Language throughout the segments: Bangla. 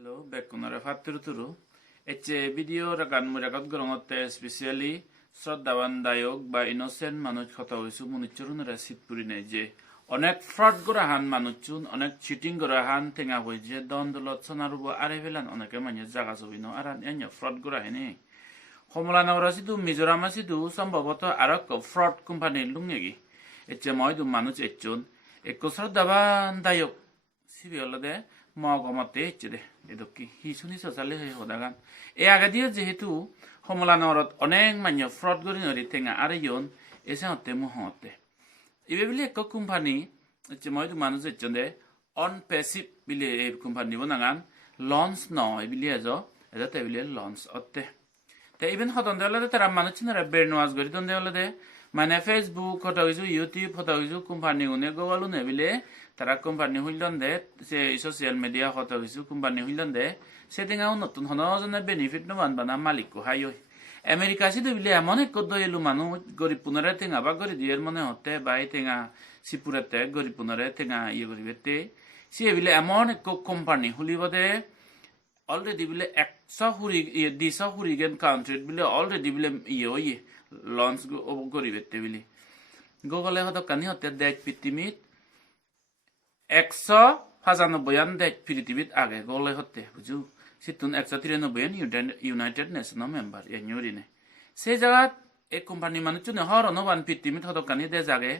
Hello, bekkunare fatturuturu. Eche video rakan murakat gorongotte especially শ্রদ্ধাবান দায়ক বা ইনোসেন্ট মানুষ কথা হইছু মনুষ্যরুন রেসিপ পুরিনে যে অনেক ফ্রড গরাহান মানুষুন অনেক চিটিং গরাহান তেঙ্গা হই যে দন্দলত সোনারুব আরে ফেলান অনেকে মানে জাগা ছবিনো আর এন্য ফ্রড গরাহেনে কমলানগর সিধু মিজোরাম সিধু সম্ভবত আর ফ্রড কোম্পানি লুঙ্গেগি এচ্ছে ময়দু মানুষ এচ্চুন একো শ্রদ্ধাবান দায়ক সিবি হলদে মগমতে এচ্ছে দে এদকি হিসুনি সচালে হয়ে হদাগান এ আগে দিয়ে যেহেতু কমলানগরত অনেক মানে ফ্রড গরি নরি তেঙ্গা আর ইয়ন এসে হতে মুহতে ইবে বিলে এক কোম্পানি এচ্ছে ময়দু মানুষ এচ্চুন দে অন প্যাসিভ বিলে এই কোম্পানি বনাগান লঞ্চ নয় বিলে এজ এজাতে বিলে লঞ্চ অতে তে ইভেন হতন দেওয়ালে তারা মানুষ চিনারা বের নোয়াজ গরি তন দেওয়ালে মানে ফেসবুক হতা হইছু ইউটিউব হতা হইছু কোম্পানি উনে গোয়ালু নে বিলে তারা কোম্পানি হইলন দে সে সোশ্যাল মিডিয়া হতা হইছু কোম্পানি হইলন দে সেদিঙাও নতুন হনজনে বেনিফিট নবান বানা মালিক হাই আমেরিকা সিধু বিলে এমন এক দইলু মানুষ গরিব পুনরে তেঙ্গা বা গরি দিয়ের মনে হতে বাই তেঙ্গা সিপুরেতে গরিব পুনরে তেঙ্গা ইয়ে গরিবেতে সে বিলে এমন এক কোম্পানি হুলিব দে অলরেডি বিলে 100 হুরিগেন কাউন্ট্রিত বিলে অলরেডি বিলে ইয়ে লঞ্চ গরিবেতে বিলে গোগলে হত কানি হতে দেখ পৃথিবীত 195 দেখ পৃথিবীত আগে গোলে হতে বুঝু সিতুন 193 ইউনাইটেড নেশন মেম্বার এনিউরিনে সেই জায়গাত এই কোম্পানি মানুষ চুনে হর নবান পৃথিবীত হত কানি দে জাগে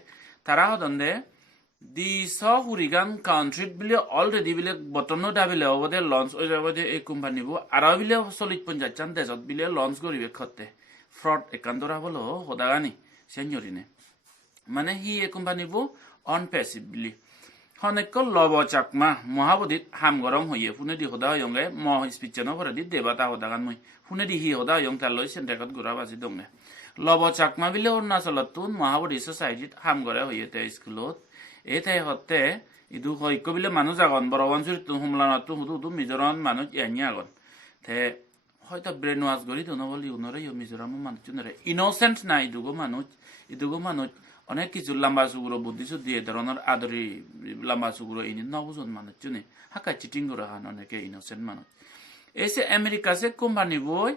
তারা হদন দে 200 হুরিগান কাউন্ট্রিত বিলে অলরেডি বিলে বটনো দাবিলে অবদে লঞ্চ ওই যাবদে এই কোম্পানি বু আর বিলে 40-50 দেশত বিলে লঞ্চ গরিবে খতে ফ্রড একান্তরা বলো হদাগানি সেঞ্জরিনে মানে হি এই কোম্পানি বু অন প্যাসিভ বিলি হনেক লব চাকমা মহাবদিত হাম গরম হইয়ে ফুনে দি হদা হয়ঙ্গে মহ স্পিচেনো ভরে দি দেবাতা হদাগান মই ফুনে দি হি হদা হয়ং তার লই সেন্টারত গুড়া বাজি দংনে লব চাকমা বিলে অরুণাচলতুন মহাবদি সোসাইটিত হাম গরে হইয়ে তে স্কুলত এটাই হতে ইদু হইক বিলে মানুষ আগন বরবঞ্চুর হুমলানতু হুদু মিজোরাম মানুষ ইয়ানি আগন তে হয়তো ব্রেন ওয়াশ গরি তো নবলি উনরে মিজোরাম মানুষ নরে ইনোসেন্ট না ইদুগো মানুষ অনেক কিছু লম্বা সুগুলো বুদ্ধি শুদ্ধি এ ধরনের আদরি লম্বা সুগুলো ইনি নবজন মানুষ চুনে হাকা চিটিং করে হান অনেকে ইনোসেন্ট মানুষ এসে আমেরিকা সে কোম্পানি বই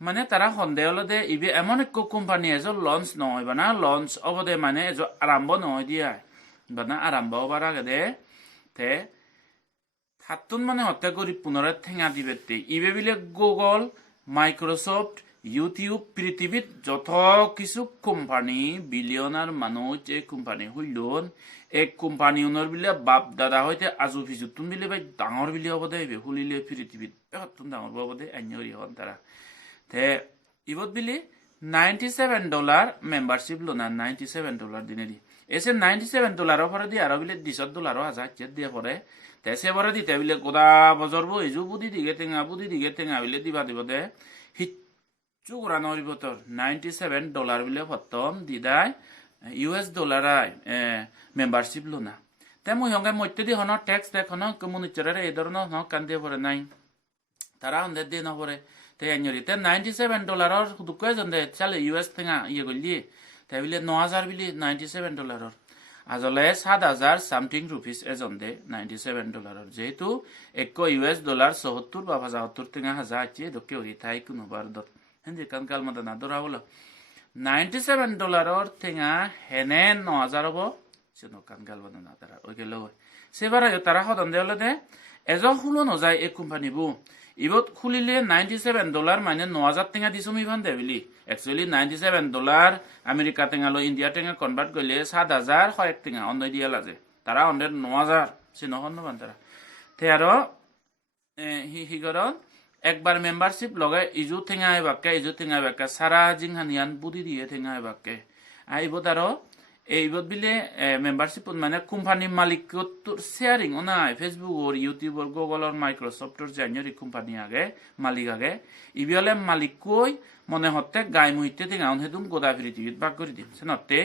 মানে তারা সন্দেহ দে ইবে এমন এক কোম্পানি এজো লঞ্চ নহয় বানা লঞ্চ অবদে মানে এজো আরম্ভ নহয় দিয়া বানা আরম্ভ হবার আগে দে তে হাতুন মানে হত্যা করি পুনরায় ঠেঙা দিবে ইবে বিলে গুগল মাইক্রোসফট ইউটিউব পৃথিবীত যত কিছু কোম্পানি বিলিয়নার মানুষ এই কোম্পানি হইলন এক কোম্পানি উনর বিলে বাপ দাদা হইতে আজু ফিজুতুন বিলে ভাই ডাঙর বিলে হব দে হুলিলে পৃথিবীত তুন ডাঙর হব দে আইনরি হন তারা তে ইবত বিলে $97 মেম্বারশিপ লোনা $97 দিনে দি এসে $97 পরে দি আর বিলে $10 হাজার দিয়ে পরে তে সে পরে দিতে বিলে গোদা বজরবো ইজু বুদ্ধি দিকে তেঙ্গা বিলে দিবা দিব দে চুকুরা নরি বতর $97 বিলে প্রথম দিদাই US ডলার মেম্বারশিপ লোনা তে মুই হঙ্গে মইতে দি হন ট্যাক্স দেখন কমিউনিটিরে এই ধরনের হন কান্দে পরে নাই তারা হন্দে দিয়ে নপরে তে আইনরি তে $97 দুকয় জন্দে চালে US তেঙ্গা ইয়ে গলি তে বিলে 9000 বিলে $97 আজলে 7000 সামথিং রুপিস এজন্দে $97 যেহেতু এক US ডলার 70 বা 75 তেঙ্গা হাজার আছে দকে ওই থাই কোনো বার দত হেন্দি কানকাল মত না ধরা হলো $97 তেঙ্গা হেনে 9000 হবো সেনো কানকাল মত না তারা ওই গেল সেবার তারা হদন দেওয়ালে দে এজন খুলো নজায় এই কোম্পানি বু ইবত খুলিলে $97 মানে 9000 তেঙ্গা দিছুমি ভান দে বিলি একচুয়ালি $97 আমেরিকা তেঙ্গা লো ইন্ডিয়া তেঙ্গা কনভার্ট করলে 7000 হয় তেঙ্গা অন্য দিয়া লাগে তারা 9000 সে নহন বান তারা তে আর হি গরন একবার মেম্বারশিপ লগাই ইজু তেঙ্গাই বাক্কা সারা জিংহানিয়ান বুদ্ধি দিয়ে তেঙ্গাই বাক্কে আইবত আর এইবত বিলে মেম্বারশিপ মানে কোম্পানি মালিক শেয়ারিং নাই ফেসবুক ওর ইউটিউব ওর গুগল ওর মাইক্রোসফট ওর জানিয়ে কোম্পানি আগে মালিক আগে ইবিলে মালিক কই মনে হতে গাই মুহিতে তেঙ্গা হেদুম গোদা পৃথিবীত ভাগ করে দিন সে নতে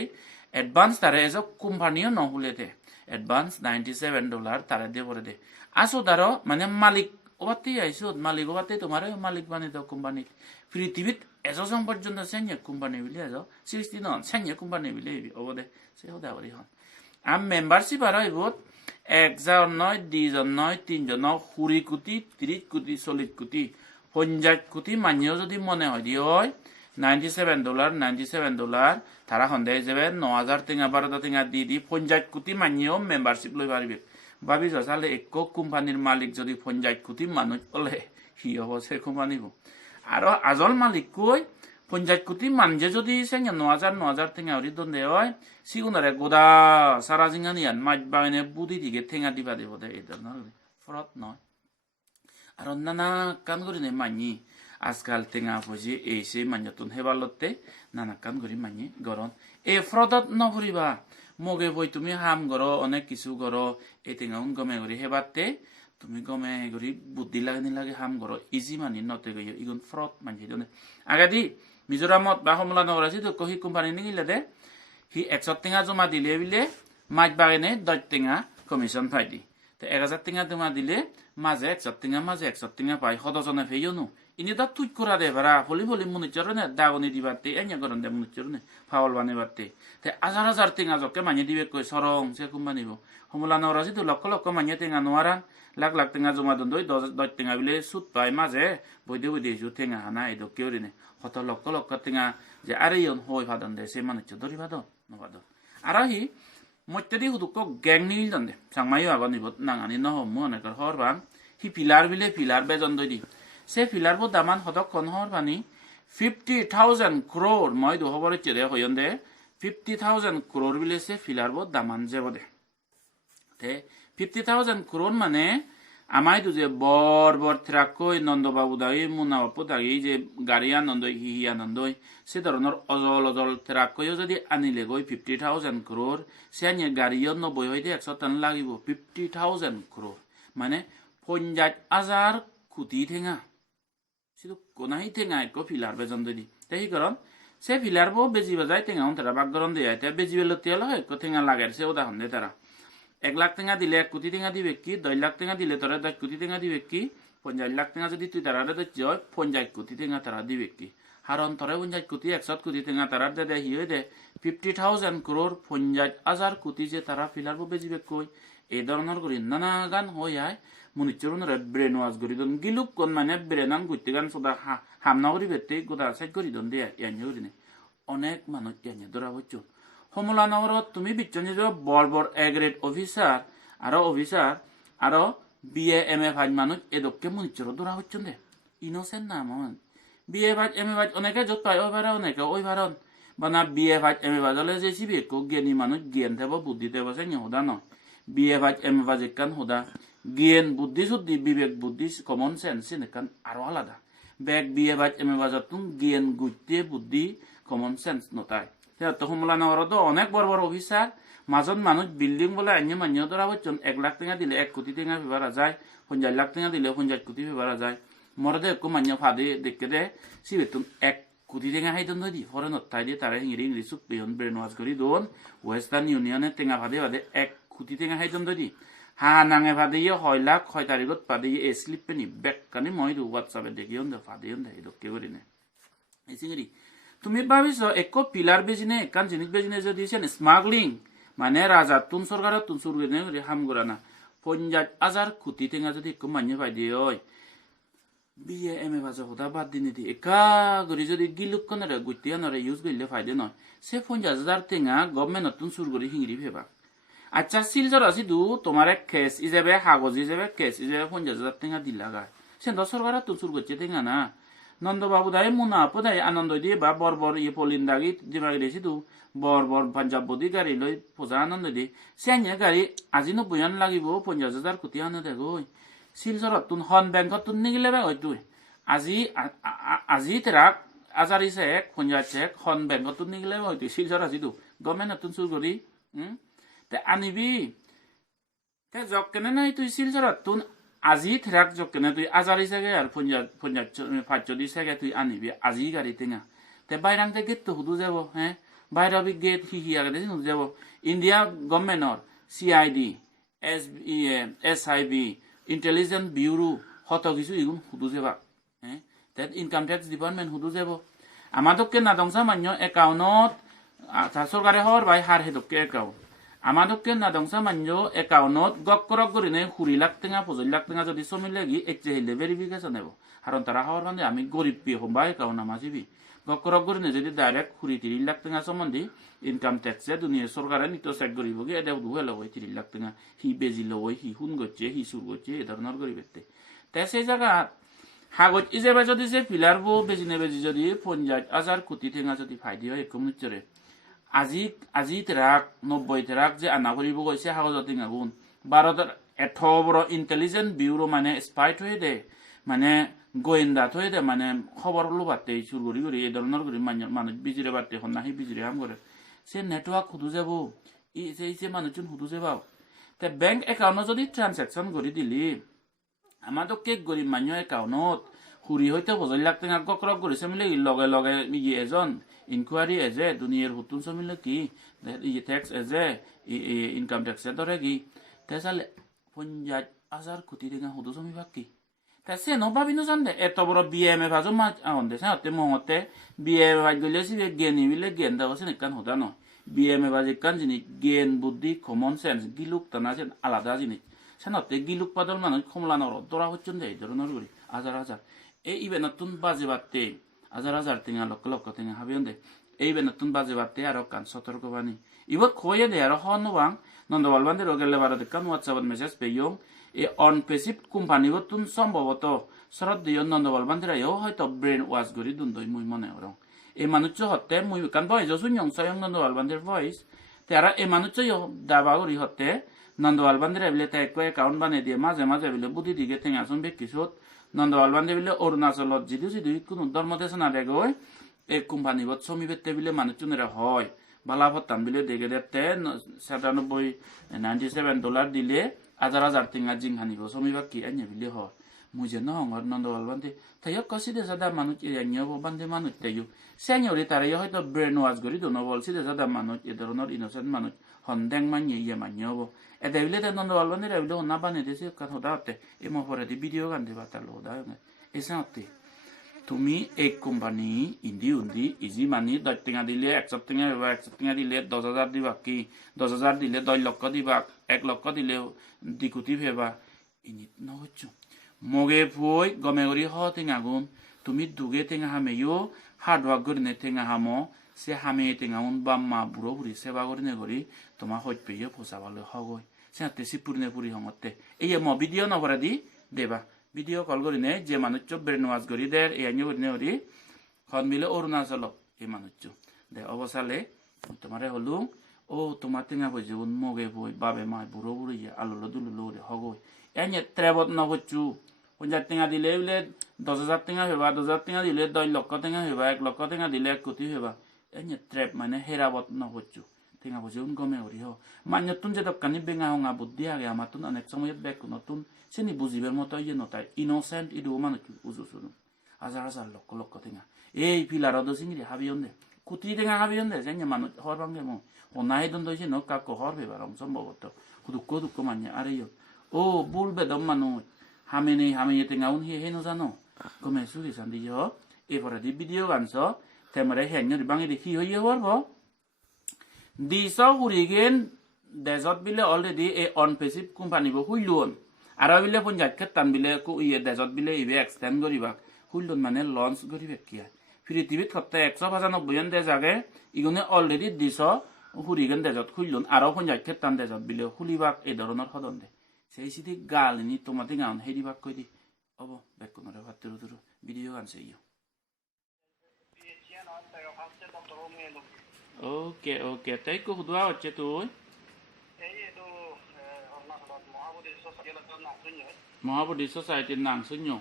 এডভান্স তারা এজ কোম্পানিও নহলে দে এডভান্স $97 তারা দিয়ে পরে দে আসো তারও মানে মালিক ওবাতে আইসো মালিক ওবাতে তোমার মালিক বানিয়ে দাও কোম্পানি পৃথিবীত এজন পর্যন্ত সেঞ্জে কোম্পানি বিলে এজ 69 সেঞ্জে কোম্পানি বিলে ওবদে সে হদা হরি হন আম মেম্বারশিপ আর হইবত 1 জন নয় 2 জন নয় 3 জন 20 কোটি 30 কোটি 40 কোটি 50 কোটি মানিও যদি মনে হয় দিয়ে হয় $97 তারা হন্দে যাবে 9,000 টেঙা 12 টেঙা দি 50 কোটি মানিও মেম্বারশিপ লই পারিবে ভাবি যালে একো কোম্পানির মালিক যদি 50 কোটি মানুষ ওলে হি হব সে কোম্পানি আর আজল মালিক কই 50 কোটি মানজে যদি সেঙ্গে 9,000 টেঙা হরি দন্দে হয় সিগুনারে গোদা সারা জিঙ্গানিয়ান মাইট বাইনে বুদ্ধি দিকে টেঙা দিবা দেব দে এটা ফ্রড নয় আর নানা কান করি নে মানি আজকাল টেঙা ফজি এসে মান্যতুন হেবালতে নানাকান করি মানি গরম এ ফ্রডত নভরিবা মগে বই তুমি হাম গরো অনেক কিছু গরো এ টেঙা গমে করি হেবাতে তুমি গমে করি বুদ্ধি লাগে হাম গরো ইজি মানি নতে গই ইগুন ফ্রড মানি দনে আগাদি মিজোরামত বা হমলানগর আছে তো কহি কোম্পানি নিগিলে দে হি 100 টেঙা জমা দিলে বিলে মাছ বাগানে 10 টেঙা কমিশন পাই দি তো 1000 টেঙা জমা দিলে মাঝে 100 টেঙা পাই সদজনে ফেইয়নো ইনি দা তুই করা দে ভাড়া ফলি মুনিচরনে দাগনি দিবাতে এনে গরন দে মুনিচরনে ফাওল বানেবাতে তে হাজার টেঙা জকে মানি দিবে কই সরং সে কোম্পানিব হমলানগর আছে তো লক্ষ মানি টেঙা নোয়ারা লাখ টেঙা জমা দই 10 টেঙা বিলে সুত পাই মাঝে বইদে জু টেঙা হানা এদো কেউরিনে হত লক্ষ টেঙা যে আরে ইয়ন হই ভাদন দে সে মানুষ ধরি ভাদন নবাদ আর হি মত্যদি হুদুক গ্যাং নিল দন্দে সাংমাইও আগনিব নাঙানি নহম অনেকর হরবাং হি পিলার বিলে পিলার বেজন দই সে পিলার বো দামান হদক খন হর পানি 50,000 crore মই দো হবরে চেরে হইন দে 50,000 crore বিলে সে পিলার বো দামান যাব দে তে 50,000 crore মানে আমাই তো যে বর থ্রাকই নন্দবাবু দাই মুনাবাপু দাই যে গাড়ি আনন্দই হি আনন্দই সে ধরনের অজল থ্রাকইও যদি আনিলে গই 50,000 crore সে নিয়ে গাড়িও 90 হইতে 100 টন লাগিব 50,000 crore মানে 50,000 কোটি টেঙা শুধু কোনাই টেঙা একো ফিলার বেজন দি তাই কারণ সে ফিলার বো বেজি বাজাই টেঙা তারা বাগরন দিয়ে আইতে বেজি বেলো তেল হয় একো টেঙা লাগে সে উদাহরণ দে তারা 1 লাখ টেঙা দিলে 1 কোটি টেঙা দিবে কি 2 লাখ টেঙা দিলে তোরা 10 কোটি টেঙা দিবে কি 50 লাখ টেঙা যদি তুই তারা দে জয় 50 কোটি টেঙা তারা দিবে কি হারন তোরা 50 কোটি 100 কোটি টেঙা তারা দে হি হই দে 50,000 crore 50,000 কোটি যে তারা ফিলার বো বেজিবে কই এই ধরনের করি নানা গান হই আয় মুনিচরুনরে ব্রেন ওয়াশ করি দন গিলুক কোন মানে ব্রেনান গুইতে গান সদা হামনা করি বেতে গোদা সাইড করি দন দে ইয়ানি হরিনে অনেক মানুষ ইয়ানি ধরা হচ্ছে হমলানগরত তুমি বিচ্ছনি যে বড় এ গ্রেড অফিসার আরো বিএ এমএ ভাই মানুষ এদককে মুনিচর ধরা হচ্ছে দে ইনোসেন্ট না মন বিএ ভাই এমএ ভাই অনেকে যত পায় ওই ভাড়া অনেকে ওই ভাড়ন বানা বিএ ভাই এমএ ভাই হলে যে সিবি কো জ্ঞানী মানুষ জ্ঞান দেব বুদ্ধি দেব সে হোদা ন বিএ ভাই এমএ ভাই কান হোদা জ্ঞান বুদ্ধি শুদ্ধি বিবেক বুদ্ধি কমন সেন্স সেনেকান আরো আলাদা বেক বিএ ভাই এমএ ভাই তুম জ্ঞান গুইতে বুদ্ধি কমন সেন্স নতায় তো হমলানগরত অনেক বড় অফিসার মাজত মানুষ বিল্ডিং বলে আন্য মান্য ধরা হচ্ছে 1 লাখ টেঙা দিলে 1 কোটি টেঙা ফেবারা যায় 50 লাখ টেঙা দিলে 50 কোটি ফেবারা যায় মরদে একো মান্য ফাদে দেখতে দে সিবেতুন 1 কোটি টেঙা হাইদন দি ফরে নতাই দিয়ে তারা ইংরি সুপ পেয়ন ব্রেন ওয়াশ করি দোন ওয়েস্টার্ন ইউনিয়নের টেঙা ফাদে 1 কোটি টেঙা হাইদন দি হা নাঙে ফাদে 6 লাখ 6 তারিখত ফাদে এ স্লিপ পেনি বেক কানি মই দু হোয়াটসঅ্যাপে দেখিয়ন দে ফাদে দে দকে করিনে এসিংরি তুমি ভাবিছ একো পিলার বেজিনে একান জিনিস বেজিনে যদি স্মাগলিং মানে রাজা তুন সরকার তুন সুরগে হাম করা না 50,000 কোটি টেঙা যদি একো মান্য পাই দিয়ে হয় বিএ এমএ বাজা হতা বাদ দিনে দি একা গরি যদি গিলুক কনরে গুইতে নরে ইউজ গইলে ফাইদে নয় সে 50,000 টেঙা গভর্নমেন্ট নতুন সুর গরি হিংরি ফেবা আচ্ছা সিলজর আছে দু তোমার এক কেস ইজাবে কাগজ ইজাবে কেস ইজাবে 50,000 টেঙা দিলা গায় সে সরকার তুন সুর করছে টেঙা না নন্দবাবু দাই মুনাপু দাই আনন্দ দিয়ে বা বর ইয়ে পলিন দাগি দিমাগি দিয়েছি তু বর পাঞ্জাব বদি গাড়ি লই পূজা আনন্দ দি সেনে গাড়ি আজি 90 আন লাগিব 50,000 কোটি আনো দেখো শিলচৰত তুন হন বেংকত তুন নিগিলে বে হয়তো আজি তেৰাক আজাৰি চেক 50 চেক হন বেংকত তুন নিগিলে হয়তো শিলচৰ আজি তু গভৰ্নমেন্ট তুন চুৰ কৰি তে আনিবি তে জক কেনে নাই তুই শিলচৰত তুন আজি থেরাক জকেনে তুই আজারি সাগে আর 50 দি সাগে তুই আনিবি আজি গাড়ি টেঙা তে বাইরাংতে গেট তো হুদু যাব হ্যাঁ বাইরাবি গেট হি আগে দিন হুদু যাব ইন্ডিয়া গভর্নমেন্টর সিআইডি এসআইবি ইন্টেলিজেন্স ব্যুরো হত কিছু ইগুন হুদু যাবা হ্যাঁ তে ইনকাম ট্যাক্স ডিপার্টমেন্ট হুদু যাব আমাদককে নাদংসা মান্য একাউন্টত সরকারে হর বাই হার হেদককে একাউন্ট আমাদকে না দংসা মানজো একাউন্টত গক্করক গরিনে 20 লাখ টাকা 25 লাখ টাকা যদি সমি লাগি এচে হইলে ভেরিফিকেশন নেব কারণ তারা হওয়ার মানে আমি গরিব পি হবা একাউন্ট আমাজিবি গক্করক গরিনে যদি ডাইরেক্ট 20-30 লাখ টাকা সম্বন্ধে ইনকাম ট্যাক্সে দুনিয়া সরকারে নিত সেট করিব কি এটা দুহে লই 30 লাখ টাকা হি বেজি লই হি হুন গচ্ছে হি সুর গচ্ছে এ ধরনের গরিবেতে তাই সেই জায়গা হাগজ ইজেবা যদি যে পিলার বো বেজিনে বেজি যদি 50,000 কোটি টাকা যদি ফাইদি হয় একম নিচরে আজি তেরাক 90 তেরাক যে আনা করিব গৈছে হাগজত আগুন ভারতের এত বড় ইন্টেলিজেন্ট ব্যুরো মানে স্পাইট হয়ে দে মানে গোয়েন্দা হয়ে দে মানে খবর লোবাতে চুর করি করি এই ধরনের করি মানুষ বিজিরে বাড়তে হন নাহি বিজিরে হাম করে সে নেটওয়ার্ক হুদু যাব এই মানুষজন হুদু যাবাও তে ব্যাংক একাউন্ট যদি ট্রানজাকশন করে দিলি আমাদের কেক গরিব মানুষ একাউন্টত হুরি হইতে 50 লাখ টাকা গকরক করেছে মিলে লগে লগে এজন ইনকোয়ারি এজে দুনিয়ার হুতুন সমিলে কি ট্যাক্স এজে ইনকাম ট্যাক্সে ধরে কি তাহলে 50,000 কোটি টাকা হুদু সমি বাকি তাই সে নভাবিনো জানতে এত বড় বিএমএ ভাজো মা আনতে সাথে মহতে বিএমএ ভাজ গেলে সে জ্ঞানী মিলে জ্ঞান দেওয়া সেখান হতা নয় বিএমএ ভাজ কান জিনিস জ্ঞান বুদ্ধি কমন সেন্স গিলুক টানা যেন আলাদা জিনিস সানতে গিলুক পাদল মানুষ কমলানোর দরা হচ্ছেন যে এই ধরনের করি হাজার এই ইবে নতুন বাজে বাড়তে হাজার টিঙা লক্ষ টিঙা হাবিয়ন দে এই বে নতুন বাজে বাড়তে আরো কান সতর্ক বানি ইবত খয়ে দে আরো হন বাং নন্দবাল বান্ধে রগেলে বারো দেখান হোয়াটসঅ্যাপত মেসেজ পেয়ং এই অনপেসিভ কোম্পানি বতুন সম্ভবত শরৎ দিয় নন্দবাল বান্ধেরাইও হয়তো ব্রেন ওয়াশ করি দুন্দই মুই মনে হরং এই মানুষ হতে মুই কান ভয়েস শুনয়ং সয়ং নন্দবাল বান্ধের ভয়েস তারা এই মানুষ দাবা করি হতে নন্দবাল বান্ধেরা বিলে তাই একো একাউন্ট বানিয়ে দিয়ে মাঝে মাঝে বিলে বুদ্ধি দিকে ঠেঙাছন বেকিছত নন্দবাল বান্ধে বিলে অরুণাচলত যদি কোনো ধর্ম দেশ না দেখো এই কোম্পানি বত সমি বেতে বিলে মানুষজনেরা হয় বালা ভত্তান বিলে দেখে দেখতে $97 দিলে হাজার টিঙা জিং হানিব সমি বাকি আনিয়ে বিলে হয় মুই যে নহর নন্দবাল বান্ধে তাই কষি দে সাদা মানুষ আনিয়াব বান্ধে মানুষ তাইও সেঙরে তারাই হয়তো ব্রেন ওয়াশ করি দোনো বলছি দে সাদা মানুষ এ ধরনের ইনোসেন্ট মানুষ হন্দেং মানিয়ে ইয়ে মানিয়ে হব এটা বিলে তাই নন্দবাল বান্ধে বিলে না বানিয়ে দিয়েছে কথা হতে এই মহরে ভিডিও গান দিবা তার লোক এসে হতে তুমি এক কোম্পানি উন্দি ইজি মানি 10 টাকা দিলে 100 টাকা হবা 100 টাকা দিলে 10,000 দিবা কি 10,000 দিলে 10 লক্ষ দিবা 1 লক্ষ দিলে 2 কোটি ভেবা ইনিত নহচ্ছু মগে ভই গমে গরি হ টেঙা গুণ তুমি দুগে টেঙা হামেও হার্ডওয়ার্ক করিনে টেঙা হামো সে হামে টেঙা উন বাম্মা বুড়ো বুড়ি সেবা করিনে করি তোমার হইত পেয়ে ফসাবালে হগই সে সিপুরিনে পুরি হঙতে এই ভিডিও নভরা দি দেবা ভিডিও কল করিনে যে মানুষ ব্রেন ওয়াশ করি দের এই আনি করিনে করি খন মিলে অরুণাচল এই মানুষ দে অবসালে তোমারে হলু ও তোমার টেঙা বই যে মগে বই বাবে মায় বুড়ো বুড়ি আলুলো দুলুলো হগই এনে ট্রেবত নহচ্ছু 50 টাকা দিলে বলে 10,000 টাকা হবা 10,000 টাকা দিলে 10 লক্ষ টাকা হবা 1 লক্ষ টাকা দিলে 1 কোটি হবা এনে ট্রেপ মানে হেরাবত নহচ্ছু টেঙা বুঝে গমে করি হ মান্যতুন যে দোকানি বেঙা হঙা বুদ্ধি আগে আমাতুন অনেক সময় বেক নতুন সেনি বুঝিবার মতো ইয়ে নতাই ইনোসেন্ট ইদু মানুষ উজুসুরুং হাজার লক্ষ টেঙা এই ফিলার চিংড়ি হাবিয়ন দে কোটি টেঙা হাবিয়ন দে যে মানুষ হর ভাঙে মো হনাই দন দইছে ন কাকো হর বেবার সম্ভবত দুঃখ মানে আর ও বুল বেদম মানুষ হামে টেঙা উন হে নো জানো গমে সুরি সান্দি হ এরপরে দি ভিডিও গানছ তেমরে হেঙে বাঙি দেখি হইয়ে হরব দিছ হুরিগেন দেজত বিলে অলরেডি এই অনপেসিভ কোম্পানিব হুইলুন আর বিলে পঞ্চায়েত ক্ষেত্রান বিলে ইয়ে দেজত বিলে ইবে এক্সটেন্ড করিবা হুইলুন মানে লঞ্চ করিবে কিয়া পৃথিবীত সপ্তাহে 195 দেশ আগে ইগুনে অলরেডি দিছ হুরিগেন দেজত হুইলুন আর পঞ্চায়েত ক্ষেত্রান দেজত বিলে হুলিবাক এই ধরনের সদন দে সেই সিধি গালিনি তোমাতে গান হেরি বাক কই দি অব বেকুনরে ভাতরু তুরু ভিডিও গান সেইও ওকে তাই কো হুদুয়া হচ্ছে তুই মহাবুদ্ধি সোসাইটির নাম শুনছো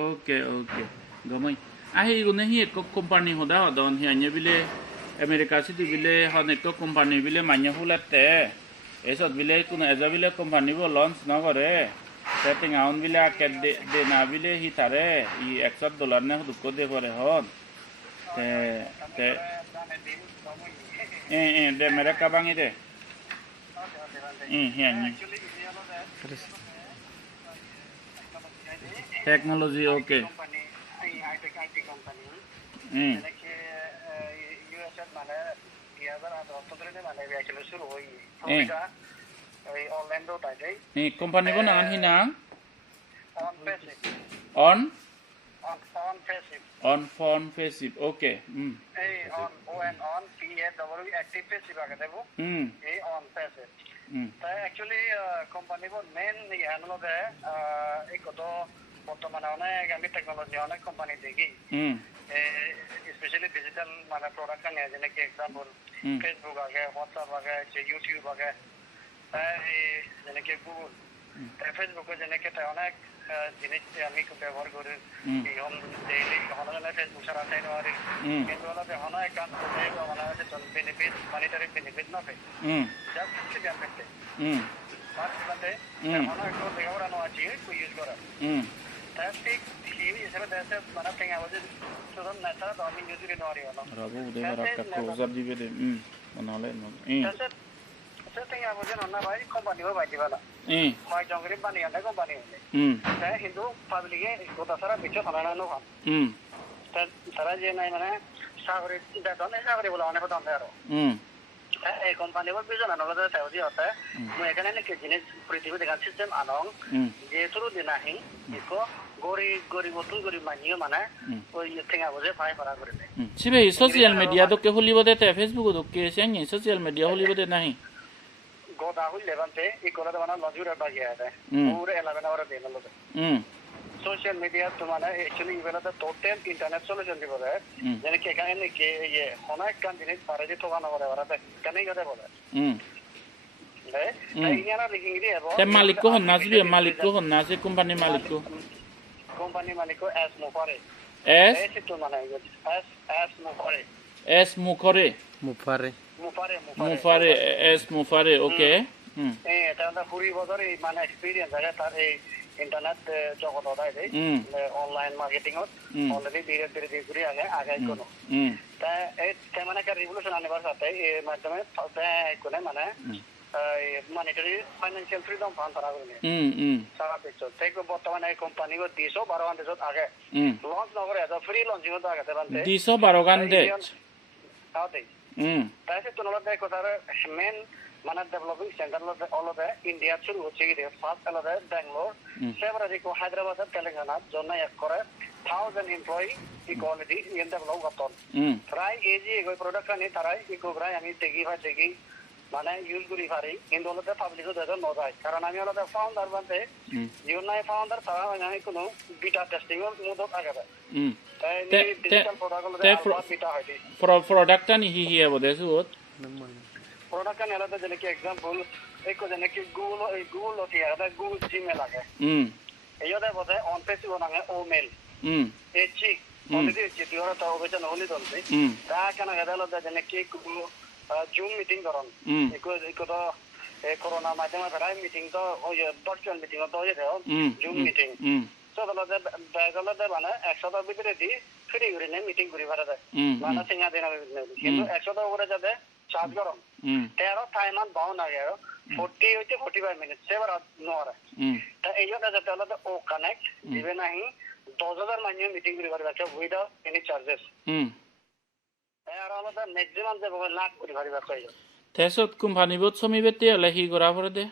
ওকে গমই আহি গুনে হি এক কোম্পানি হদা হদন হি আnye bile আমেরিকা সিটি বিলে অনেক কোম্পানি বিলে Mawnehawle এসব বিলে কোনো এজা বিলে কোম্পানি বো লঞ্চ নকরে সেটিং আউন বিলে আকে দে না বিলে হি তারে ই $100 নে দুকো দে পরে হন তে de mereka bang ide ini teknologi oke যেনেকে ইউএসএ মানে 2018 মানে actually শুরু হই ফ্লোরিডা এই অরল্যান্ডো তাইতেই কোম্পানি বনা আন হিনা on passive on on passive on passive okay এই on on PAW active passive আগে দেব এই on passive তাই actually কোম্পানি বন মেন হ্যান্ডল দে এই কত বর্তমানে অনেক আমি টেকনোলজি অনেক কোম্পানি দেখি স্পেশালি ডিজিটাল মানে প্রোডাক্ট নিয়ে যেনেকি এক্সাম্পল ফেসবুক আগে হোয়াটসঅ্যাপ আগে ইউটিউব আগে যেনেকি গুগল ফেসবুকে যেনেকি অনেক জিনিস আমি ব্যবহার করি ইহন ডেইলি হনজনে ফেসবুক সারা চাই নোৱাৰি কিন্তু অলপ অনেক কাম করে মানে benefit monetary benefit নফে just system করতে বাট বাদে অনেক তো দেখাবার নো আছে কো ইউজ করা ঠিক হিনি হিসাবে দেশে মানে tenga বজে সুদন নেতা তো আমি ইউজ করি নোৱাৰি হলো রাবু দে রাকা ক্লোজার দিবে দে বনালে tenga বজে না ভাই কোম্পানি ও বাইতে বালা মই জঙ্গরি বানি আনে কোম্পানি হলে তাই কিন্তু পাবলিকে গোটা সারা বিচো খানা নো খান সারা যে নাই মানে সাগরে দাদনে সাগরে বলা অনেক দাম দেয় আর এই কোম্পানি বল বিজন আনলে তাই হতে মই এখানে নাকি জিনিস পৃথিবী দেখা সিস্টেম আনং যে শুরু দিনাহি ইকো গরি বতুন গরি মানিও মানে ওই tenga বজে ফাই পারা করে দে সিবে সোশ্যাল মিডিয়া তো কে হলিব দে ফেসবুক তো কে সেন সোশ্যাল মিডিয়া হলিব দে নাহি গোদা হই লেভান্তে ইকোলা মানে লজুরা বাগিয়া দে পুরো 11 আওয়ার দে নলো সোশ্যাল মিডিয়া তো মানে एक्चुअली ইভেলা দা টোটাল ইন্টারনেট সলিউশন দিব দে যেন কি এখানে কি এই অনেক কান জিনিস পারে যে তোবা না বলে ওরা কেন গদে বলে তাই ইয়ারা লিখিং দি এবো তে মালিক কো নাজবি মালিক কো নাজে কোম্পানি মালিক কো এস মুফারে এস তো মানে এস মুফারে এস মুফারে এস মুফারে ওকে এটা দা পুরি বদরে মানে এক্সপেরিয়েন্স আছে তার এই ইন্টারনেট জগত দাই দেই অনলাইন মার্কেটিং অলরেডি ধীরে ধীরে ঘুরে আগে কোনো তা এই মানে একটা রিভলিউশন আনবার সাথে এই মাধ্যমে কোনে মানে মনিটারি ফাইনান্সিয়াল ফ্রিডম ফান্ড করা করে সারা পিছু থেকে বর্তমানে এই কোম্পানি গো 212 গান দেশত আগে লঞ্চ নগরে এত ফ্রি লঞ্চিং হতো আগে বানতে 212 গান দে আতে তাই সে তোনলা দেখো তার মেন মানে ডেভেলপিং সেন্টার অলদে ইন্ডিয়া শুরু হচ্ছে কি ফার্স্ট অলদে ব্যাঙ্গালোর সেবারে কো হায়দ্রাবাদ তেলেঙ্গানা জন্য এক করে 1000 এমপ্লয়ি ইকুয়ালিটি ইন ডেভেলপ করতন প্রায় এই যে এই প্রোডাক্ট আনি তারাই ইকোগ্রাই আমি দেখি মানে ইউজ করি পারি কিন্তু অলদে পাবলিকও দেন নয় কারণ আমি অলদে ফাউন্ডার বানতে ইউনাই ফাউন্ডার তারা আমি কোনো বিটা টেস্টিং এর মধ্যে আগে দেয় ডিজিটাল প্রোডাক্ট অলদে বিটা হয় প্রোডাক্ট আনি হি বদে সুত প্রোডাক্ট আনি অলদে যেনে কি एग्जांपल একো যেনে কি গুগল ওটি আদা গুগল জিমেল আগে এইটা Bade on page বনাঙে O mail এচি অলরেডি এচি ওরা তো অবচন হলি দলতে তা কেন গেদাল যেনে কি জুম মিটিং করন একো তো করোনা মাধ্যমে ভরাই মিটিং তো ওই ভার্চুয়াল মিটিং তো হয়ে যায় জুম মিটিং তো দলতে মানে 100 টার ভিতরে দি ফ্রি করে মিটিং করি ভাড়া দেয় মানে সিঙ্গা দিন কিন্তু 100 টার উপরে যাবে চার্জ করন 13 টাইম আন বাউ না গেল 40 হইতে 45 মিনিট সেবার নোরে তা এইটা যাতে হলো ও কানেক্ট দিবে নাহি 10000 মাইনে মিটিং করি ভাড়া আছে উইদাউট এনি চার্জেস আর আলাদা ম্যাক্সিমাম যে লাখ করি ভাড়া চাই তেসত কোম্পানি বত সমিবেতে লহি গরা পরে দে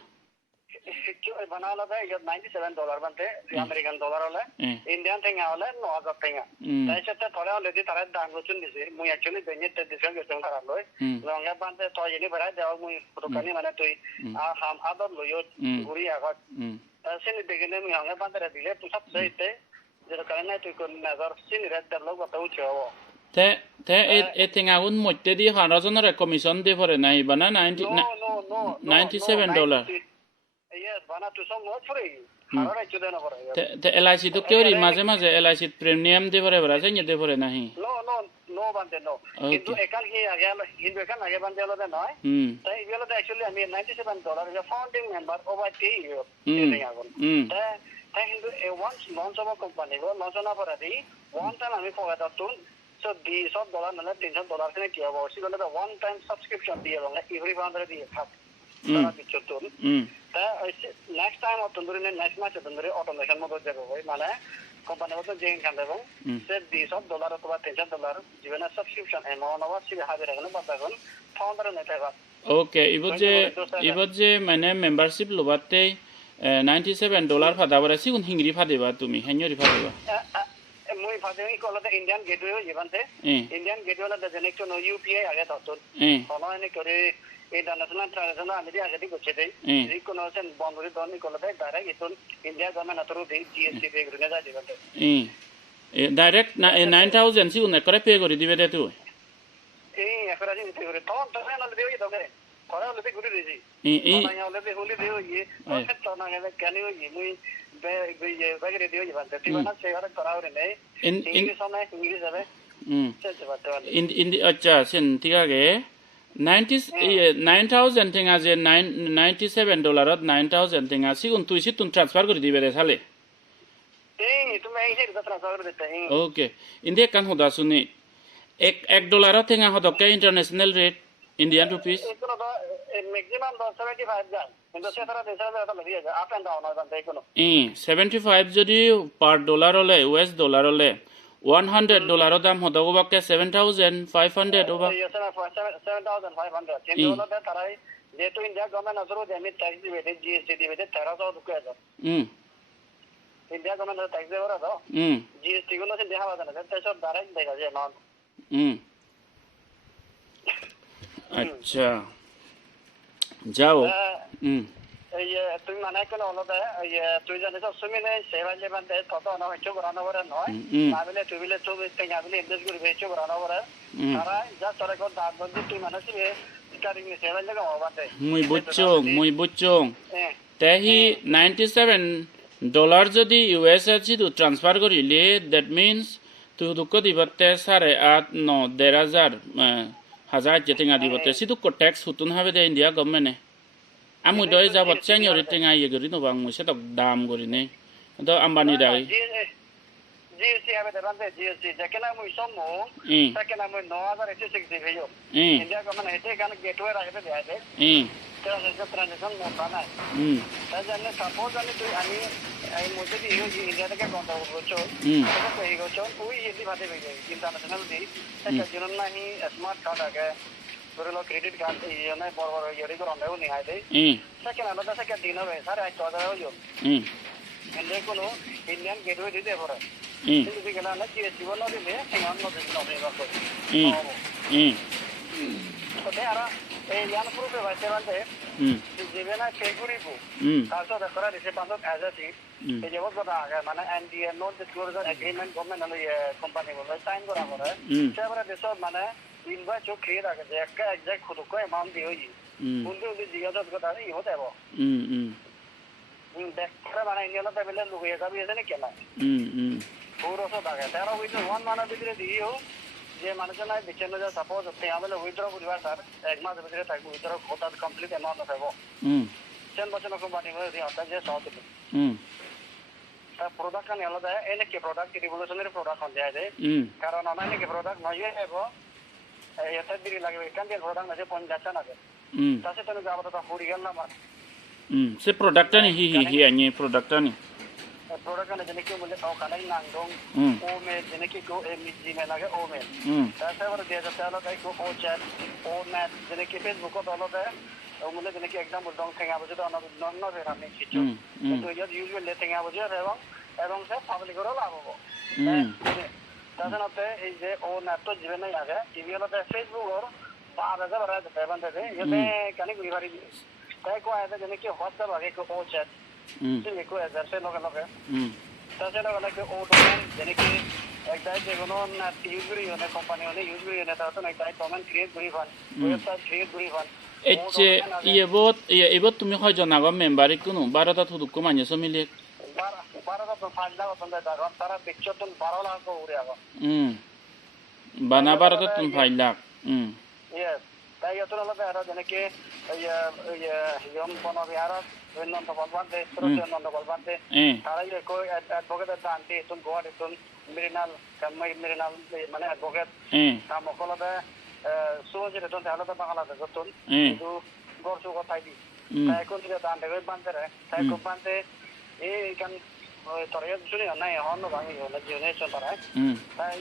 बनावला था ये $97 बनते अमेरिकन डॉलर वाला इंडियन tenga वाला 9000 tenga ऐसे तो थोड़ा लेती तरह दाम को चुन दिसे मुझे एक्चुअली बेनिट डिस्काउंट करते हैं खराब लोग लोग बनते तो ये नहीं बढ़ा जाओ मुझे तो कहीं मैंने तो हम आदर लो यो गुरी आगा ऐसे नहीं देखने में हमें बनते रहती है तो सब सही थे जब करना तो कोई नजर सीन रहता लोग बताओ चाहो te e tenga un motte di harazon re commission de pore nai bana $97 yes bana to some not free harara chude na pore te LIC to kyori maje LIC premium de pore bra se de pore nahi no bande no কিন্তু একাল কি আগে কিন্তু একাল আগে বন্ধে হলো না তাই এগুলো তো एक्चुअली আমি $97 এর ফাউন্ডিং মেম্বার ওভার 3 ইয়ার এই আগুন তাই কিন্তু once launch of company go launch না পরে দি ওয়ান টাইম আমি ফরওয়ার্ড করতুন সো $200 না $300 থেকে কি হবে সেগুলো তো ওয়ান টাইম সাবস্ক্রিপশন দিয়ে এবং এভরি মান্থ দিয়ে থাক তারা বিচ্ছুতুন তা নেক্সট টাইম অতন্দুরি নেক্সট মাস অতন্দুরি অটোমেশন মতো যাবে মানে কোম্পানি মতো যে ইনকাম এবং সে $200 অথবা $300 জীবনে সাবস্ক্রিপশন এমাউন্ট আবার সিবি হাজার এখন বাতাগন ফাউন্ডার নেতে পার ওকে ইবত যে মানে মেম্বারশিপ লবাতে $97 ফাদাবারে সিগুন হিংরি ফাদেবা তুমি হেঞ্জরি ফাদেবা মই ফাদে কলতে ইন্ডিয়ান গেটওয়ে হইবানতে ইন্ডিয়ান গেটওয়ে লা জেনে একটু ইউপিআই আগে ততন কোন এনে করে ইন্টারন্যাশনাল ট্রানজাকশন আমি দিয়ে আগে করছে দেই এই কোন সেন বন্ধুরি দন কলতে ডাইরেক্ট ইতুন ইন্ডিয়া গভর্নমেন্ট আতরু দেই জিএসটি পে করে না দিবাতে ডাইরেক্ট 9000 সিগুন করে পে করে দিবে দে তুই একরা জিন পে করে তখন তখন না দেই দগে করা হলে করে দিছি মানহাওলে বে হলি দেই ইয়ে তো না গেলে কেন ইয়ে মুই bagre dio yibante tibana chegara karaure nei English ona English abe in the acha sin tigage 9000 tenga je $97 at 9000 tenga sigun tu situn transfer kori dibe re sale তুমি এই যে transfer করে দিতে ওকে ইন্ডিয়া কান হোদা সুনি $1 tenga hodokke international rate Indian rupees maximum 75 যায় কিন্তু সেটারা দেশের এটা লাগিয়ে যায় আপ এন্ড ডাউন হয় বান্দে কোনো 75 যদি পার ডলার হলে US ডলার হলে $100 দাম হদগো বাকে 7500 ওবা 7500 কিন্তু ওটা তারাই যেহেতু ইন্ডিয়া গভর্নমেন্ট আজরো দেমি ট্যাক্স দিবে জিএসটি দিবে 1300 ঢুকে যায় ইন্ডিয়া গভর্নমেন্ট ট্যাক্স দেওয়া দাও জিএসটি গুলো সে দেখা যায় না তাই সব ডাইরেক্ট দেখা যায় না अच्छा जाओ এই তুমি মানে কেন হলো এই তুই জানিস সুমিনে সেবা যে বান্দে তত না হচ্ছে বরানো বরে নয় নাবিলে তুইলে তো তেঙ্গা বিলে ইনভেস্ট করে বেচো বরানো বরে তারা যা তোরে কো দাঁত বন্ধি তুই মানে সিবে স্টার্টিং সেবা জায়গা হবাতে মুই বুঝছং তেহি $97 যদি US আছে তো ট্রান্সফার করিলে দ্যাট মিন্স তুই দুঃখ দিবতে 8,9-10,000 হাজার যেতেঙ্গা দিবতে সিদুক ট্যাক্স হুতুন হবে দে ইন্ডিয়া গভর্নমেন্টে আমি দই যাবত চেঙ্গরি টেঙ্গা ইয়ে করি নবাং মুসে তো দাম করি নে তো আম্বানি দাই জিএসটি হবে দেবান্তে জিএসটি যেখানে মুই সম্মু সেখানে মুই 9,086 দিবেও ইন্ডিয়া গভর্নমেন্ট হেতে গান গেটওয়ে রাখতে দেয় দে ট্রানজাকশন মোটা নাই তাই জন্য সাপোজ আমি তুই আমি এই মধ্যে দিয়ে ইন্ডিয়া থেকে কন্ট্যাক্ট করছো তো এই করছো ওই ইজি ভাতে বেজে ইন্টারন্যাশনাল দি সেটা জন্য আমি স্মার্ট কার্ড আগে ধরলো ক্রেডিট কার্ড ইয়ে না বড় বড় ইয়ে করে অনেও নিয়ে আয় দেয় সেখানে আলাদা সেখানে দিন হবে স্যার 8,000 হইও ইন্ডিয়া কোনো ইন্ডিয়ান গেটওয়ে দিতে পারে কিন্তু বিকেলে না জিএসটি বলো দিলে সেখান মধ্যে নবে বাকি তো দেয়ারা এই ইয়ান প্রুফে ভাইতে বান্দে জীবনে পেগুরিবো কাজটা করা দিছে বান্দে এজাতি এই যে কথা আগে মানে NDA not disclosure agreement government মানে কোম্পানি বলে সাইন করা করে সেবারে দেশ মানে ইনভাইট চোখ খেয়ে রাখে যে একটা এক্সাক্ট খুদ কো অ্যামাউন্ট দিও ই বন্ধু বন্ধু জিজ্ঞাসা কথা ই হতে হবে দেখরা মানে ইন্ডিয়াতে পেলে লুকিয়ে যাবে এখানে কেন পুরো সব আগে তারা উইথ ওয়ান মানে ভিতরে দিও যে মানুষজন বিচ্ছিন্ন যে সাপোজ তেয়াবেলে উইথড্র করিবা স্যার এক মাস ভিতরে থাকবো উইথড্র কোটা কমপ্লিট অ্যামাউন্ট থাকবো সেন বছর কোম্পানি করে দিয়ে অর্থাৎ যে সব দিবে তার প্রোডাক্ট কান আলাদা এনে কি প্রোডাক্ট রিভলিউশনারি প্রোডাক্ট হন যায় কারণ অনলাইনে কি প্রোডাক্ট নয় নেবো এটা দিরি লাগবে কান দিয়ে প্রোডাক্ট আছে 50 আছে তাতে তুমি যাবো তো ফুরি গেল না সে প্রোডাক্টটা নি হি আনি প্রোডাক্টটা নি product kan jenis kau boleh tahu kanai nangdong, omen jenis kau emisi melage omen. Tapi kalau dia setelah itu kau ocet, onet jenis kau Facebook kau download deh, mulai jenis kau exam berdong tengah baju tu anak non ramai cicu. Itu ya usual le tengah baju evang saya public orang lah bawa. Tapi nanti ini onet tu jenis ni ada, ini ada Facebook orang, bahagia berada di depan tu deh. Jadi kan ini beri. Tapi kau ada jenis kau WhatsApp lagi kau ocet. Jadi kau ada saya nak. Tapi nak lagi order jenis kau ekdai jegonon use beri orang company orang use beri orang tahu tu ekdai comment create beri fan, website create beri fan. Ebot তুমি হয় জনাগম মেম্বার কোনো 12টা থুদুক মানে সমিলে 12টা তো ফাইলটা বন্ধ দাও তারা বিচ্ছতন 12 লাখ করে আগো বানা 12টা তুম ফাইল yes তাই এতরা লাগে আর জনকে ইয়ম বনবি আর নন তো বলবাতে প্রোটেন নন তো বলবাতে তারা যে কই অ্যাডভোকেট দান্তে তুম গোয়াতে তুম মিরিনাল কামাই মিরিনাল মানে অ্যাডভোকেট কাম কলবে সোজে রেটন তাহলে তো বাংলাদেশ তুম কিন্তু gorsu ko thai di tai kon tira dan de ban tere tai ko ban te e kan tore suni na e hon no bang yo na jone chon tara tai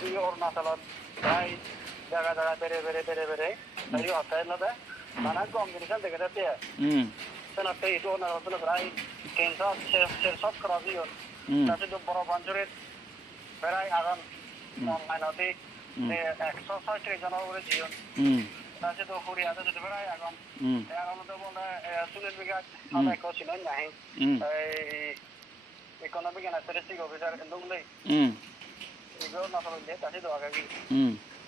bi Arunachal tai jaga bere tai yo tai na da mana combination de gete sana tai to na to rai tenga ser sot krabi yo ta se do boro banjure berai agan mainoti ne exercise tre jana ore jion ta se do khuri ada se berai agan agan to bola sunen biga ala ko sinan nahi economic and statistic officer ndungle igo na solo le ta se do aga gi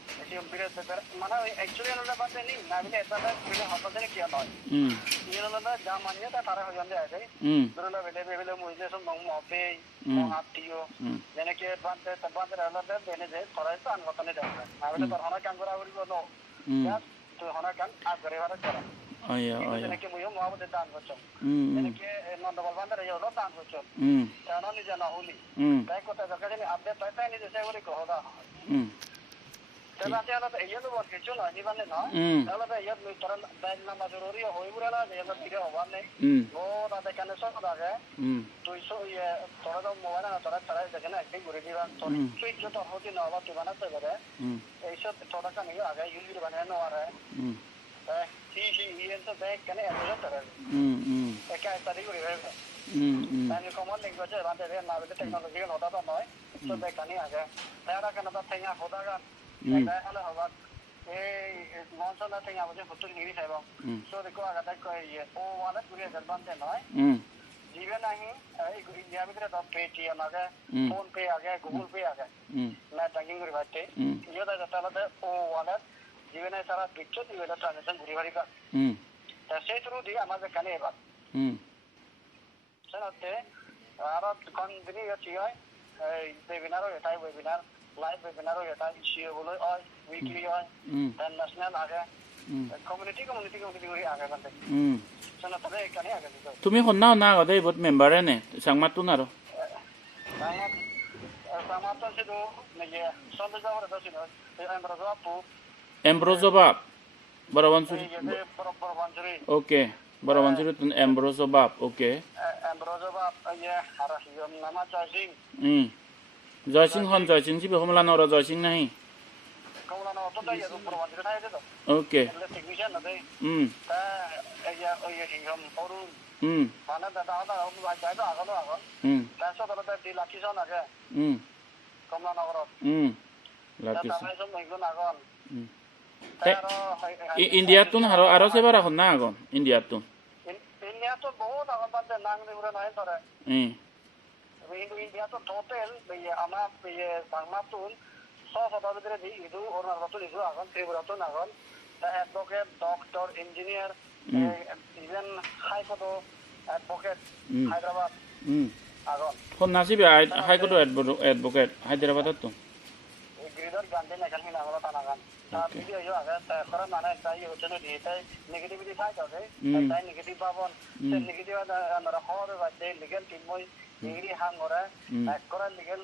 Actually, ना बातें नहीं ना भी ऐसा था कि हम तो नहीं किया ना ये लोग ना जामानिया था तारा हो जाने आए तो लोग बेले मुझे सब मौके मौहातियों जैसे कि बांधे रहना था देने से थोड़ा सा अनवतन नहीं रहता ना भी तो होना काम करा उरी को नो या तो होना काम आप करे वाला करा जैसे कि मुझे मुआवजे दान बच्चों जैसे कि नॉन डबल बांधे रहे हो दान बच्चों क्या नहीं जाना होली ताकि को तो जगह नहीं अपडेट पता नहीं जैसे उरी को होगा Tapi ala tak iya tu buat kecil lah, ni mana na? Ala tak iya tu cara dan nama jururi hoi pura lah, dia tu tidak awal ni. Oh, ada kan esok ada ke? Tu isu ye, cara tu mula na cara jadi na ekko gori dia, tu itu tu hoti na awal tu mana tu ada? Isu cara kan ni ada, ujusurung mana na ada? Ini tu bekh kan ada tu ada. Ekko tadi gori ada. Dan common language ada dia, na ada teknologi kan ada tu naik, tu bekh kan ada. Ada kan ada tenga hoda kan. Ada awak, monsoon ada yang apa je betul ni saya bang. So dekho agak tak kau ye, oh walat guri agar bante naik. Jiwa nahi, India में तो Paytm आ गया, Phone Pay आ गया, Google Pay आ गया. मैं बैंकिंग गoribattei, ये तो जैसा लगता है ओ वालेट, जीवन में सारा पिक्चर जीवन में ट्रांजैक्शन गoribattei का. तैसे थ्रू दिया हमारे कने बात. सनते, आरा कौन दिन ये चाहिए, webinar हो जाता है webinar. Live webinar हो जाता है इश्यू बोलो और weekly और then national आ गया community गरी आ गया बंदे सुना तो एक कने आ गया तुम्ही होना ना गदे बहुत मेंबर है ने सांगमात तू ना रो सांगमात तो से दो ये संत जावर तो से एम्ब्रोजोबाप बरावंसुरी ओके बरावंसुरी तुम एम्ब्रोजोबाप ओके एम्ब्रोजोबाप ये हरा हियम नामा चार्जिंग जॉयसिंग हन जॉयसिंग जी भी हमला नौरा जॉयसिंग नहीं कमला नौ तो ये तो परवांजरे था ये तो ओके टेक्नीशियन है ता ये हिंगम औरु माना दादा हम जाय तो आगलो पैसा तो तो 2 लाख सन आगे कमला नौरा लाखि सन सब हिंगन आगन इंडिया तुन हारो आरो से बारा हन ना आगन इंडिया तो बहुत आगन बात नांग ने उरे नहीं तोरे India तो total ये आमा ये सांगमातुन 100 बदरे दी इदु Arunachal इदु आगन Tripura तो नागन the advocate doctor engineer even high court advocate Hyderabad आगन कौन Nasib high court advocate Hyderabad तो ग्रीडर गांधी ने कहीं ना वाला तानागन ता वीडियो जो आगे करा माने ताई हो चने दी ताई नेगेटिविटी था तो ताई नेगेटिव बाबन से नेगेटिव अंदर हर बात लीगल टीम में Ini hang orang, korang legal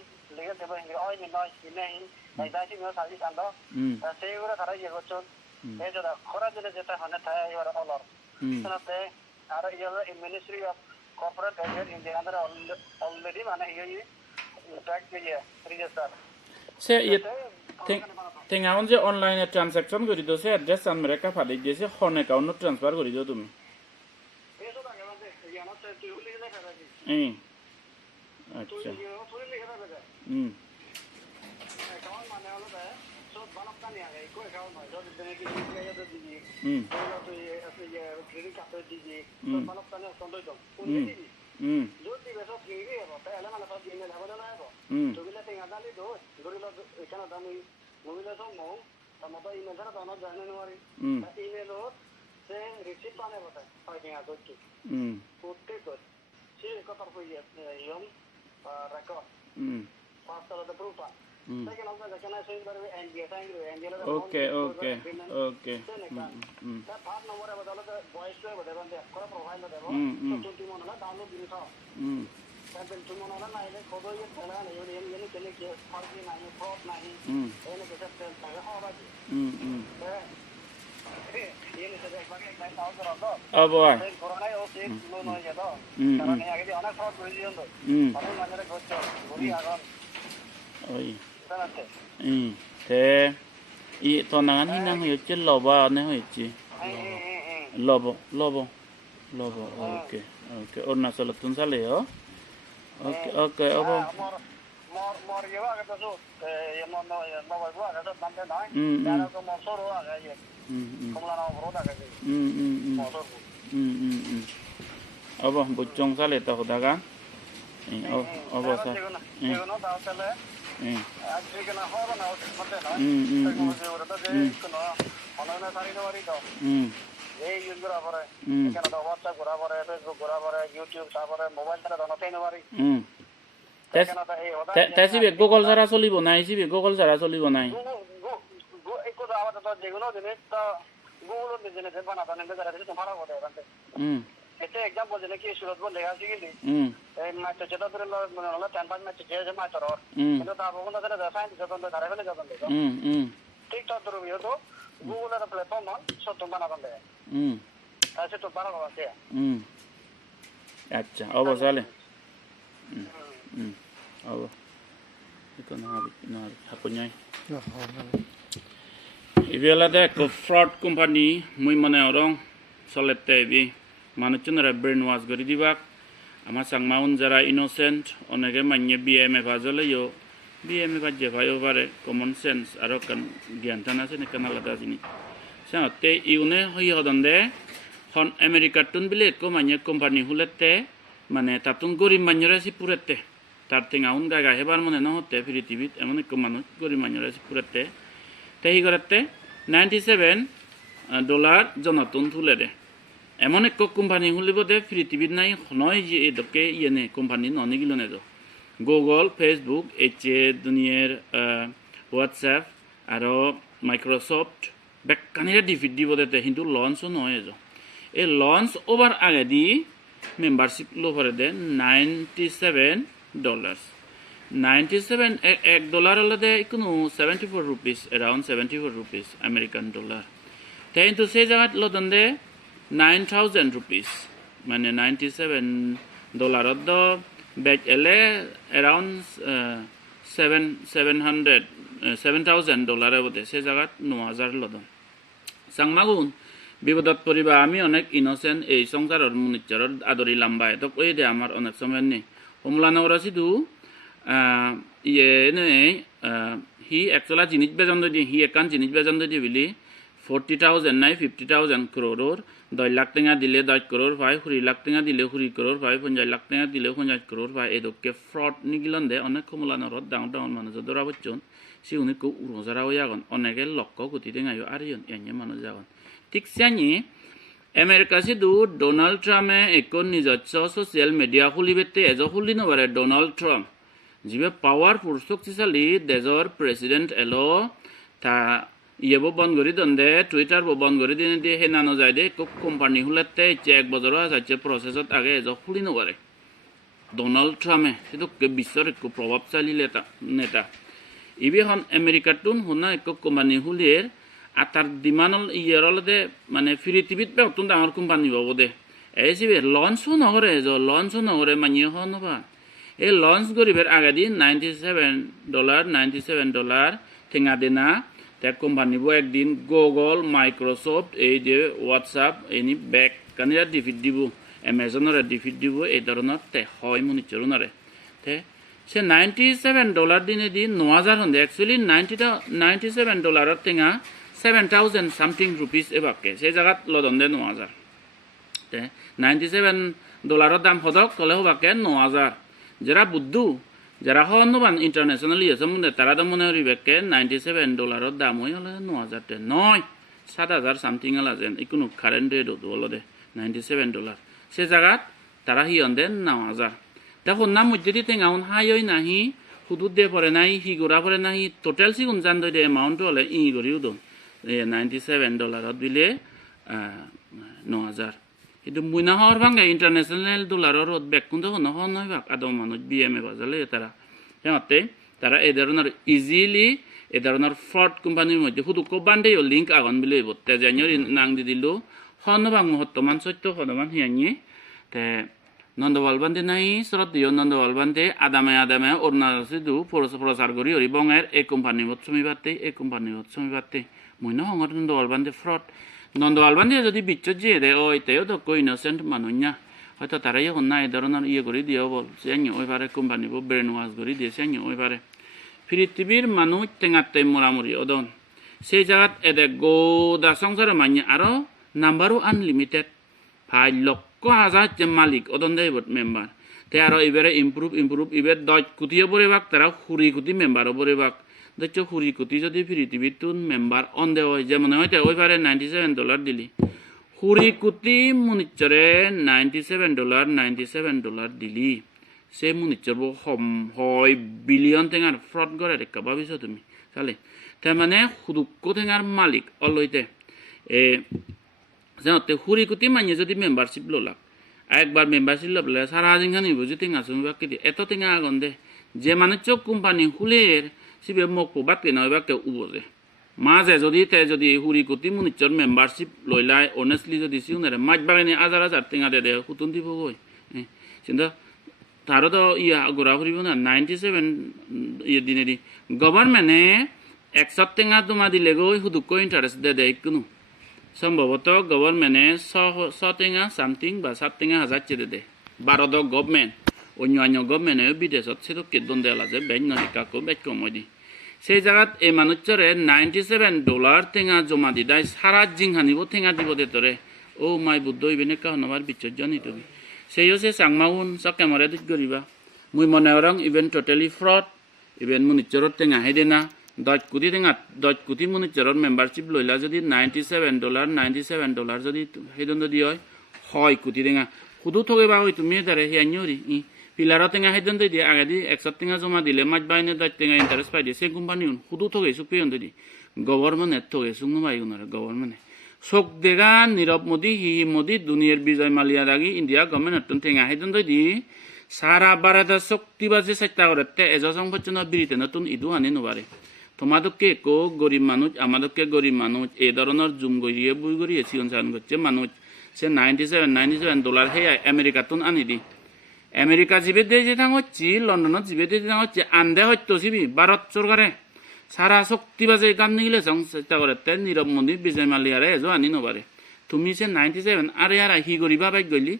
tebal ini, oh ini noise ini, dah sih memang sahaja anda. Saya orang thara je gocon, jadi korang jenis jeta hanya thaya ini orang olor. Senate ada ini Ministry of Corporate Affairs India anda already mana ini track je register. Saya tengah on je online transaction kori do saya address an mereka pada je saya hone account transfer kori do tumi. Eso tak ada je, yang nanti tu boleh kita cari. अच्छा अकाउंट Mawnehawle है सो बालक का नहीं आ गया कोई अकाउंट है जो देने की दीजिए या तो दीजिए तो ये क्रेडिट कार्ड दीजिए तो बालक का नहीं संदो दो उन्हें दीजिए जो दी वैसा क्रेडिट है तो पहले मैंने सब ईमेल है बोला है तो बिना tenga डाली दो गोरिलो इतना दाम मोबाइल से मो तो मत ईमेल से दोनों जाने वाली ईमेल हो से रिसीव पाने होता है फाइटिंग आदत की कोटे को सी को तरफ ये यम record. Pasal ada berupa. Saya kenal saja karena saya baru India lah. Okay. Saya part nomor apa dalam voice tu apa dalam dia. Kalau profile ada apa? So tu mana lah download ini sah. Saya tu mana lah naik kodo ye chala naik ini kene ke party naik fraud naik. Ini kita cakap saya apa lagi. Abo ah. Corona o se lo no ya do. Karon ni Aagedi onak fraud hoi jondo. Aru manjare goccho. Gori agon. Oi. Tanate. Thế i tonangan hinang hoychi loba ne hoychi. Lobo. Okay. Arunachal tun sale yo. Okay. Abo. Mor yewa ga to ye mo no ga to bande nai. Yara ko mo soro ga ye. Komla na bro da ga ye. Mo soro. Abo bocong sale ta hodaga. Abo sa. Jegono da sale. Actually kana hoga na mate na. Technology ora to je kono onana sari no wari to. Ei use kora pore. Kana to WhatsApp kora pore, Facebook kora pore, YouTube sa pore, mobile tara dono teino wari. Tesibe Google sara solibo nai sibe Google sara solibo nai. Go ekko da awata to jegono dine to Google de dine bana ta nende jara de tumhara hote bante. Ete example dine ki surat bo lega sigindi. Match cheta dure lo 10-5 match je match ro. কিন্তু তা বগুন দরে দেখাই দিছে তো ধারে ফেলে যাবেন তো। ঠিক তো দূর বিও তো Google এর প্ল্যাটফর্ম সব তো বানা বন্ধে। তাছে তো বানা আছে। আচ্ছা অবসালে। Abo. Ito na hakunyay. Ibela de ko fraud company muy Mawnehawle solete bi manujottun brainwash gori dibak ama sangmaun jara innocent onege manye BM bajole yo BM bajje bhayo bare common sense aro kan gyan tana se ne kana lada jini sate iune hoi hodonde hon America tun bile ko manye company hulette mane tatun gori manyore si purette tar tenga un gaga hebar mone no hotte pritibit emon ekko manuj gori manyore si purette tehi gorette $97 jonatun thulede emon ekko company hulibode pritibit nai honoi je edoke yene company no Nigilyon edo Google Facebook eche duniyar WhatsApp aro Microsoft bekkanire dibode te hindu launch no ejo e launch over Aagedi membership lo pore de $97 $97 হলে কোনো 74 rupees around 74 rupees American dollar তাই তো সেই জায়গা লদন দে 9000 rupees মানে $97 দ ব্যাক এলে around $7000 বটে সেই জায়গা 9000 লদন সাংমাগুন বিপদত পরিবা আমি অনেক ইনোসেন্ট এই সংসারের মুনিচরের আদরি লম্বা তো কই দে আমার অনেক সময় নেই Mawnehawle sidu he actually jinis bejan di he ekan jinis bejan di bili 40,000 nai 50,000 crore 2 lakh tenga dile 10 crore bhai 20 lakh tenga dile 20 crore bhai 50 lakh tenga dile 50 crore bhai edokke fraud Nigilyon de onek Mawnehawle down manuj dora bocchon si unik ko urojara hoyagon oneke lokko koti tenga yo arion enya manuj jagon tik siani America sidu Donald Trump ekon nijotso social media hulibette ejo hulino bare Donald Trump jibe powerful শক্তিশালী দেশৰ প্রেসিডেন্ট এলো তা ইয়েবো বন গরি দন্দে টুইটার বো বন গরি দিনে দিয়ে হে নানো যায় দে কোক কোম্পানি হুলেতে চেক বজর আছে প্রসেসত আগে এজ খুলিনো পারে ডোনাল্ড ট্রাম্পে সেটো বিশ্বৰ এক প্ৰভাৱশালী নেতা ইবি হন আমেরিকাতুন হুনা এক কোম্পানি হুলিৰ আতার ডিমানল ইয়ারলদে মানে পৃথিবীত বেতন ডাঙর কোম্পানি পাবো দে এসিবে লঞ্চ নগরে লঞ্চ নগরে মানিয়ে হনবা এই লঞ্চ গরিবের Aagedi $97 ঠেঙা দেনা তে কোম্পানি বো একদিন গুগল মাইক্রোসফট এই যে হোয়াটসঅ্যাপ এনি বেক কানিরা ডিফিট দিব অ্যামাজনের ডিফিট দিব এই ধরনের তে হয় মনিচরুনারে তে সে $97 দিনে দিন 9000 হন্দে অ্যাকচুয়ালি $97 ঠেঙা 7,000 something rupees ebakke সেই জায়গাত লদন দে 9000 তে $97 দাম হদক তলে হবাকে 9000 যারা বুদ্ধু যারা হনবান ইন্টারন্যাশনালি আছে তারা তো মনে হরিবেকে $97 দাম হই হলে 9000 তে নয় 7000 সামথিং আলা যেন ইকুনো কারেন্ট রেট হলো দে $97 সে জায়গাত তারা হিয়ন দেন 9000 দেখো নাম মধ্যে তেঙাউন হাইই নাহি হুদুদ দে পরে নাই হি গোরা পরে নাই টোটাল সিগুন জান দই দে অ্যামাউন্ট হলে ই গরিও দন $97 দিলে 9000 কিন্তু মুইনা হওয়ার ভাঙে ইন্টারন্যাশনাল ডলারের বেক কিন্তু হন হয় ভাগ আদম মানুষ বিএমএ বাজালে তারা হেমতে তারা এই ধরনের ইজিলি এ ধরনের ফ্রড কোম্পানির মধ্যে হুদুক বান্ডেও লিঙ্ক আগন বিলে বতে জানিয়রি নাং দি দিলো হনবাং মহত্তমান সত্য হনমান হিয়ানি তে নন্দওয়াল বান্ধে নাই শ্রদ্ধেয় নন্দওয়াল বান্ধে আদামে অরুণাচল দু প্রচার করি ওরি বঙের এই কোম্পানি মত সমিবাতে মইন হঙর নন্দওয়াল বান্ধে ফ্রড নন্দওয়াল বান্ধে যদি বিচ্ছত যে দে ওই তেও তো কই ইনোসেন্ট মানুষ হয়তো তারাই এখন না এই ধরনের করে দিও বল সে ওই পারে কোম্পানি ব্রেন ওয়াশ করে দিয়ে সে ওই পারে পৃথিবীর মানুষ টেঙাতে মোরামুরি ওদন সেই জায়গাত এদে গোদা সংসারে মান্য আরো নাম্বারও আনলিমিটেড 5 লক্ষ হাজার যে মালিক ওদন দেয় মেম্বার তে আরো এবারে ইম্প্রুভ এবার 10 কোটিও পরিবাক তারা 20 কোটি মেম্বারও পরিবাক দেখছো 20 কোটি যদি পৃথিবীর তুন মেম্বার অন দেওয়া হয় যেমন হয়তো ওই পারে $97 দিলি 20 কোটি মুনিচরে $97 দিলি সে মুনিচর হয় বিলিয়ন টেঙার ফ্রড করে রেখা ভাবিছো তুমি তাহলে তার মানে হুদুক্কো টেঙার মালিক অলইতে জানতে 20 কোটি মানিয়ে যদি মেম্বারশিপ লোলাক একবার মেম্বারশিপ লবলে সারা দিনখানি বুঝি টেঙা তুমি বাকি দিয়ে এত টেঙা আগুন দে যে মানে চোখ কোম্পানি হুলের সিবে মোক বাকি নয় বাকে উবজে মাঝে যদি 20 কোটি মুনিচর মেম্বারশিপ লইলাই অনেস্টলি যদি সিউনারে মাছ বাগানে হাজার টেঙা দে হুতুন দিব গই চিন্তা তারও তো ঘোরা ফুরিব না 97 দিনে দি গভর্নমেন্টে 100 টেঙা তোমা দিলে গই হুদুক ইন্টারেস্ট দে কোনো সম্ভবত গভর্নমেন্টে 100 টেঙা সামথিং বা 7 টেঙা হাজার চেয়ে দে ভারত গভর্নমেন্ট অন্য গভর্নমেন্টে বিদেশত সেতো কেতন দেলা যে ব্যাংক নয় কাকো ব্যাংক কমাই দি সেই জায়গাত এই মানুষরে $97 টেঙা জমা দি দায় সারা জিংহানিব টেঙা দিব দে তোরে ও মাই বুদ্ধ ইবেনে কাহনবার বিচর্জনী তুমি সেই হচ্ছে চাংমাউন চাকে মরে দিক গরিবা মুই মনে রং ইভেন টোটালি ফ্রড ইভেন মুনিচরত টেঙা হেদে না 10 কোটি টেঙা 10 কোটি মুনিচরত মেম্বারশিপ লইলা যদি $97 যদি হেদন যদি হয় কোটি টেঙা শুধু থগে বা তুমি তারে হিয়ানি পিলার টেঙা হেদন দিয়ে আগেদি 100 টেঙা জমা দিলে মাছ বাইনে 10 টেঙা ইন্টারেস্ট পাই দিয়ে সে কোম্পানি শুধু থগে সুপিয়ন দি গভর্নমেন্টে থগে সুং মাই উনারে গভর্নমেন্টে চোখ দেখা নীরৱ মোদী মোদী দুনিয়ার বিজয় মালিয়া দাগি ইন্ডিয়া গভর্নমেন্ট টেঙা হেদন দি সারা বারাদা শক্তিবাজি চেষ্টা করে এজ সংকোচন বিরিতে নতুন ইদু আনি নবারে তোমাদেরকে একো গরিব মানুষ আমাদেরকে গরিব মানুষ এই ধরনের জুম গড়িয়ে বই গড়িয়ে চিকন করছে মানুষ সে $97 হে আমেরিকাতুন আনি দি আমেরিকা জিবে দিয়ে যে হচ্ছে লন্ডনত জিবে দিয়ে হচ্ছে আন্দে হয়তো সিবি ভারত সরকারে সারা শক্তিবাজে গান নিলে চেষ্টা করে নীরৱ মোদী বিজয় মালিয়ারে এজো আনি নবারে তুমি সে 97 আরে আর হি গরিবা বাইক গলি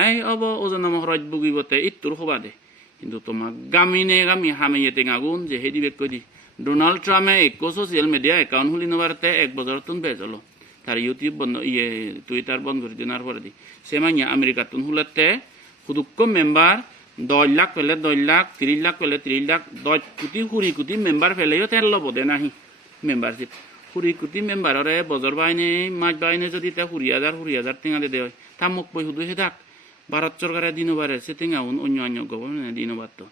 আই অব ওজন মহরজ বুগিবতে ইত্তুর হবা দে কিন্তু তোমাক গামি হামিয়ে টেঙাগুন যে হেদি বেক কই দি ডোনাল্ড ট্রাম্পে একো সোশ্যাল মিডিয়া একাউন্ট খুলি নবারতে 1 বছরতুন বেজলো তার ইউটিউব বন্ধ টুইটার বন্ধ করে দিনার পরে দি সে মাইয়া আমেরিকাতুন হুলাতে হুদুক্ক মেম্বার 10 লাখ পেলে 10 লাখ 30 লাখ পেলে 30 লাখ 10 কোটি 20 কোটি মেম্বার পেলেও তেল লব দে নাহি মেম্বারশিপ 20 কোটি মেম্বাররে বজর বাইনে মাছ বাইনে যদি 20,000 টেঙা দে হয় তা মোক বই হুদু হে থাক ভারত সরকারে দিনবারে সে টেঙা অন্য গভর্নমেন্ট দিনবার তো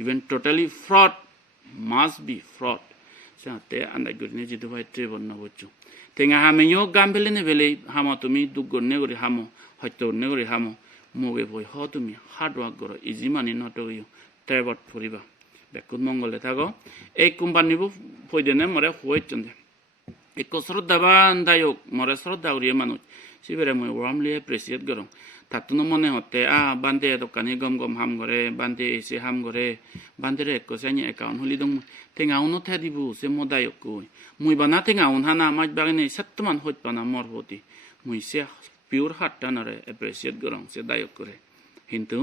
even totally fraud must be fraud সাথে আন্দাজ গরিনে জিতু ভাই ট্রেবন নবচ্চু টেঙা হামেও গাম ফেলে নে ফেলে হামো তুমি দুঃখ গণ্য করে হামো হত্যা গণ্য করে হামো মোগে বই হ তুমি হার্ড ওয়ার্ক করো ইজি মানি নটগিও ট্রেবট ফুরিবা বেকুত মঙ্গলে থাকো এই কোম্পানিবো ফইদেনে মরে হইচন একো শ্রদ্ধাবান দায়ক মরে শ্রদ্ধা করিয়ে মানুষ সিবেরে মই ওয়ার্মলি এপ্রিসিয়েট করো তাতুনো মনে হতে বান্ধে দোকানি গম হাম করে বান্ধে এসে হাম করে বান্ধে একো Saini account Holi Dong টেঙাউনো the Dibu সে মদায়ক কই মুই বানা টেঙাউন হানা মাছ বাগানে সত্তমান হইত পানা মর হতি মুই সে পিওর হাটটানরে এপ্রিসিয়েট করং সে দায়ক করে কিন্তু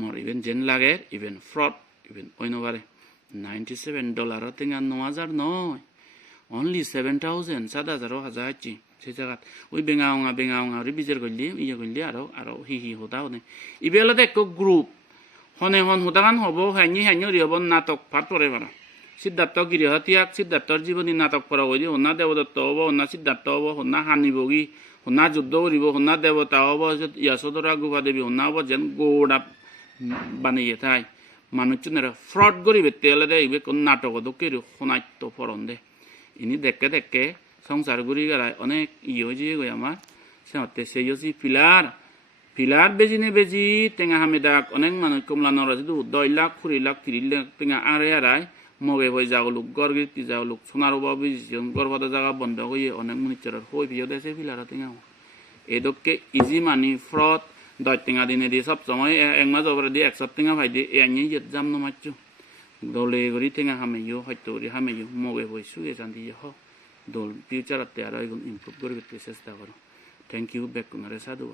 মোর ইভেন জেন লাগে ইভেন ফ্রড ইভেন অইনবারে $97 টেঙা 9,000 নয় অনলি 7,000 7,000 সেই জায়গাত ওই বেঙাওঙা ওই বিজের করলি করলি আরো হি হতা হনে ইবেলতে এক গ্রুপ হনে হুদাগান হব হাইনি হব নাটক পাঠ পড়ে পারা সিদ্ধার্থ গিরিহতিয়াক সিদ্ধার্থর জীবনী নাটক পড়া হইলি হন্না দেবদত্ত হব হন্না সিদ্ধার্থ হব হন্না হানিবগী হন্না যুদ্ধ করিব হন্না দেবতা হব ইয়াসোদরা গুভা দেবী হন্না হব যেন গৌড়া বানিয়ে থাই মানুষজনেরা ফ্রড করিবে তেলে দে ইবে কোন নাটক দোকে শোনাইত ফরন দে ইনি দেখে সংসার গুড়ি গেলায় অনেক হয়েছে গই আমার সে সেই হচ্ছে পিলার বেজি টেঙা হামেদাক অনেক মানুষ কমলা নরা যদি 10 লাখ 20 লাখ 30 লাখ টেঙা আড়াই মগে হয়ে যাগলুক গড় গিতি যাগলুক সোনার বাবু গর্ভতা জায়গা বন্ধ হয়ে অনেক মনিচর হয়ে ভিও দেশে ফিলারা টিঙা এদকে ইজি মানি ফ্রড দশ টিঙা দিনে দিয়ে সব সময় এক মাস ওপরে দিয়ে 100 টিঙা ভাই দিয়ে এনে ইয়ত জাম নমাচ্ছু দলে গরি টিঙা হামেইও হয়তো হামেইও মগে হয়ে শুয়ে জানি হ দল ফিউচারতে আর এগুলো ইমপ্রুভ করে চেষ্টা করো থ্যাংক ইউ বেক কুনারে সাধু